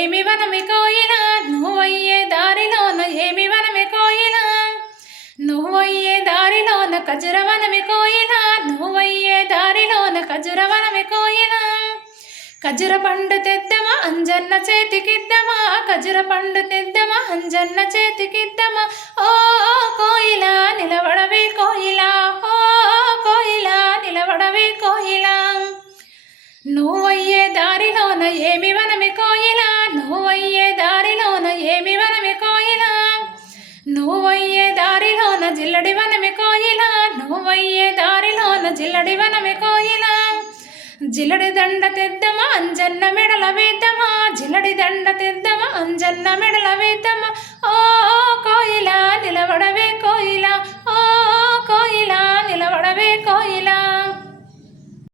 ఏమి వనమి కోయిలా నువ్వయ్యే దారిలోన ఏమి వనమి కోయిలా నువ్వయ్యే దారిలోన ఖజురవనమి కోయిలా నువ్వయ్యే దారిలోన ఖజురవనమి కోయిలా ఖజుర పండు తెద్దమా అంజన్న చేతికిద్దమా ఖజుర పండు తెద్దమా అంజన్న చేతికిద్దమా ఓ కోయిలా నిలబడవే కోయిలా ఓ కోయిలా నిలబడవే కోయిలా నువ్వయ్యే దారిలోన ఏమి వనమి కోయిలా నువ్వయ్యే దారిలోన ఏమి వనమి కోయిలా నువ్వయ్యే దారిలోన జిల్లడి వనమి కోయిలా నువ్వయ్యే దారిలోన జిల్లడి వనమి కోయిలా జిల్లడి దండ తెద్దమా అంజన్న మెడల వేద్దమా జిల్లడి దండ తెద్దమా అంజన్న మెడల వేద్దమా ఓ కోయిలా నిలబడ